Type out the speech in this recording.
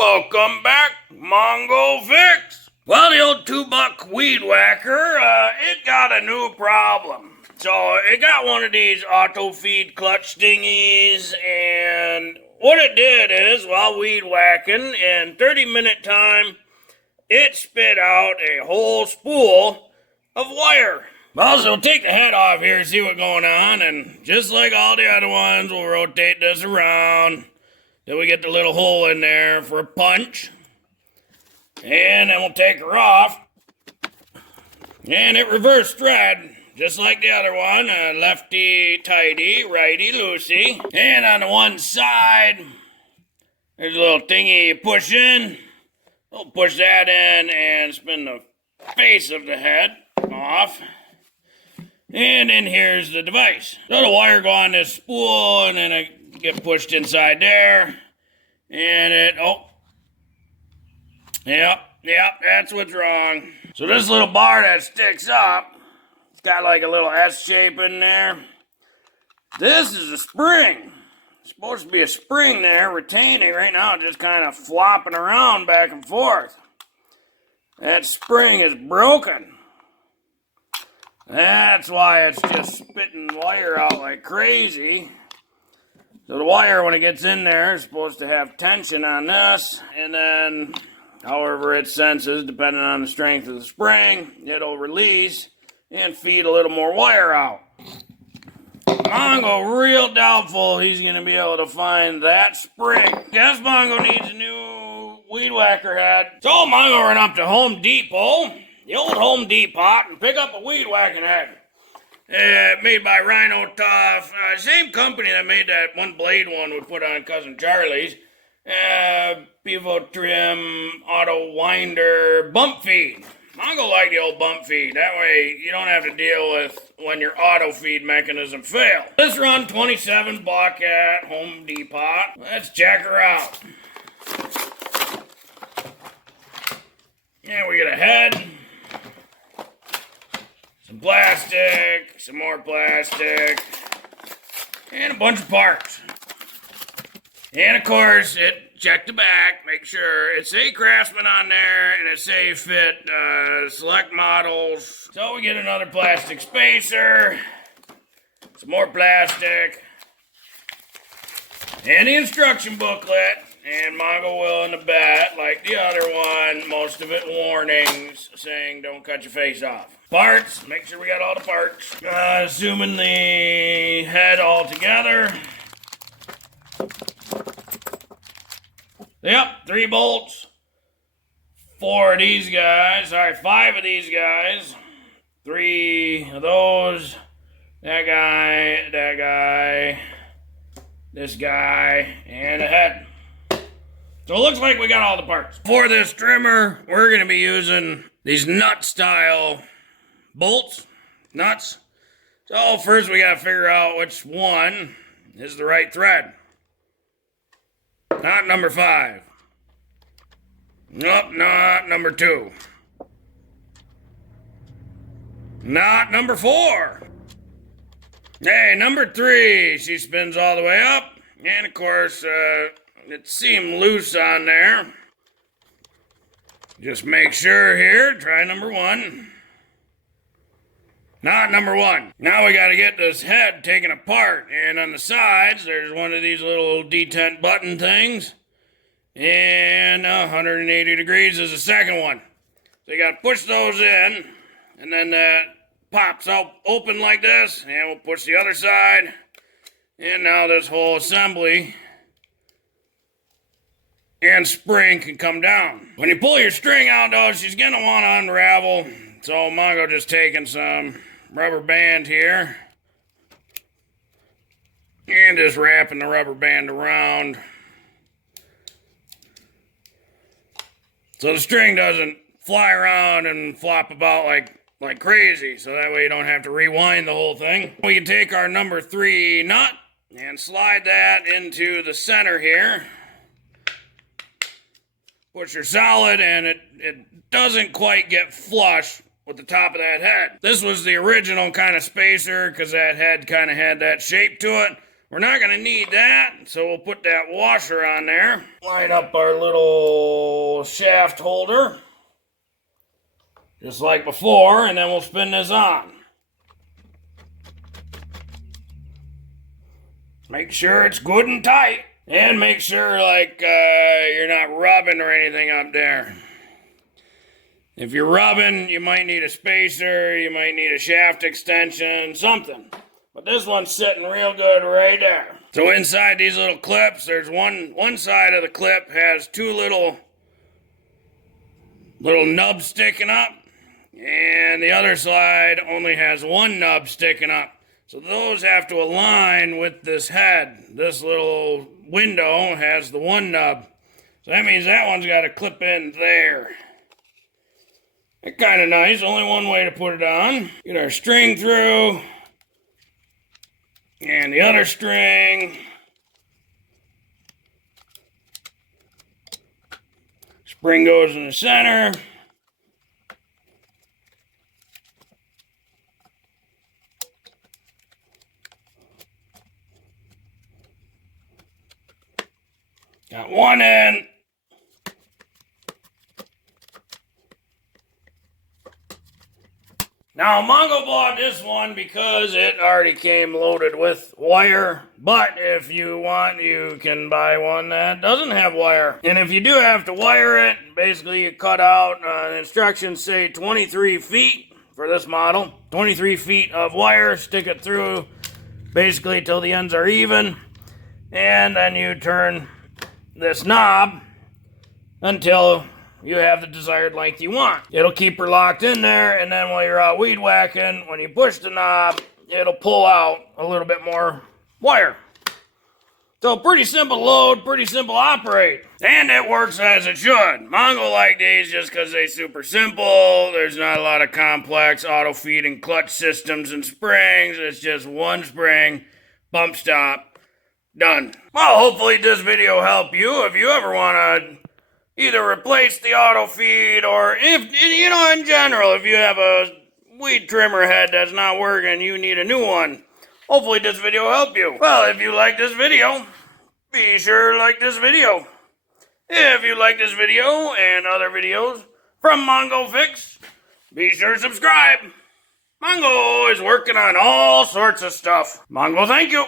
Welcome back, Mongo Fix. Well, the old $2 weed whacker, it got a new problem. So it got one of these auto feed clutch thingies, and what it did is, while weed whacking, in 30-minute time, it spit out a whole spool of wire. Well, so we'll take the head off here and see what's going on, and just like all the other ones, we'll rotate this around. Then we get the little hole in there for a punch. And then we'll take her off. And it reverse thread, just like the other one. Lefty tighty, righty loosey. And on the one side, there's a little thingy you push in. We'll push that in and spin the face of the head off. And then here's the device. So the wire go on this spool, and then it get pushed inside there. And it, yep, that's what's wrong. So this little bar that sticks up, it's got like a little S shape in there. This is a spring. It's supposed to be a spring there, retaining. Right now, just kind of flopping around back and forth. That spring is broken. That's why it's just spitting wire out like crazy. So the wire, when it gets in there, is supposed to have tension on this, and then however it senses, depending on the strength of the spring, it'll release and feed a little more wire out. Mongo real doubtful he's going to be able to find that spring. Guess Mongo needs a new weed whacker head. So Mongo ran up to Home Depot, the old Home Depot, and pick up a weed whacking head. Made by Rino-Tuff, same company that made that one blade one we put on Cousin Charlie's. Pivot trim, auto winder, bump feed. Mongo like the old bump feed. That way you don't have to deal with when your auto feed mechanism fails. This run $27 at Home Depot. Let's check her out. Yeah, we get a head. Some plastic, some more plastic, and a bunch of parts. And of course, check the back, make sure it say Craftsman on there, and it say fit select models. So we get another plastic spacer, some more plastic, and the instruction booklet. And Mongo will in the back, like the other one, most of it warnings saying don't cut your face off. Parts, make sure we got all the parts. Assuming the head all together. Yep, 3 bolts. 4 of these guys. Sorry, 5 of these guys. 3 of those. That guy, this guy, and a head. So it looks like we got all the parts. For this trimmer, we're going to be using these nut style bolts, nuts. So first we got to figure out which one is the right thread. Not number 5. Nope, not number 2. Not number 4. Hey, number 3. She spins all the way up. And of course, it seemed loose on there. Just make sure here, try number 1. Not number 1. Now we got to get this head taken apart. And on the sides, there's one of these little detent button things. And 180 degrees is the second one. So you got to push those in. And then that pops out open like this. And we'll push the other side. And now this whole assembly and spring can come down. When you pull your string out, though, she's going to want to unravel. So Mongo just taking some rubber band here and just wrapping the rubber band around so the string doesn't fly around and flop about like crazy, so that way you don't have to rewind the whole thing. We can take our number 3 nut and slide that into the center here. Push her solid, and it doesn't quite get flush with the top of that head. This was the original kind of spacer because that head kind of had that shape to it. We're not going to need that, so we'll put that washer on there. Line up our little little shaft holder, just like before, and then we'll spin this on. Make sure it's good and tight, and make sure like you're not rubbing or anything up there. If you're rubbing, you might need a spacer, you might need a shaft extension, something. But this one's sitting real good right there. So inside these little clips, there's one side of the clip has two little nubs sticking up, and the other side only has one nub sticking up. So those have to align with this head. This little window has the one nub. So that means that one's got to clip in there. It's kind of nice. Only one way to put it on. Get our string through. And the other string. Spring goes in the center. Got one end. Now, Mongo bought this one because it already came loaded with wire. But if you want, you can buy one that doesn't have wire. And if you do have to wire it, basically you cut out, the instructions say 23 feet for this model. 23 feet of wire, stick it through basically till the ends are even. And then you turn this knob until you have the desired length you want. It'll keep her locked in there, and then while you're out weed whacking, when you push the knob, it'll pull out a little bit more wire. So pretty simple load, pretty simple operate. And it works as it should. Mongo like these just because they're super simple. There's not a lot of complex auto feed and clutch systems and springs. It's just one spring, bump stop, done. Well, hopefully this video helped you. If you ever want to either replace the auto feed or if, in general, if you have a weed trimmer head that's not working, you need a new one. Hopefully this video helped you. Well, if you like this video, be sure to like this video. If you like this video and other videos from Mongo Fix, be sure to subscribe. Mongo is working on all sorts of stuff. Mongo, thank you.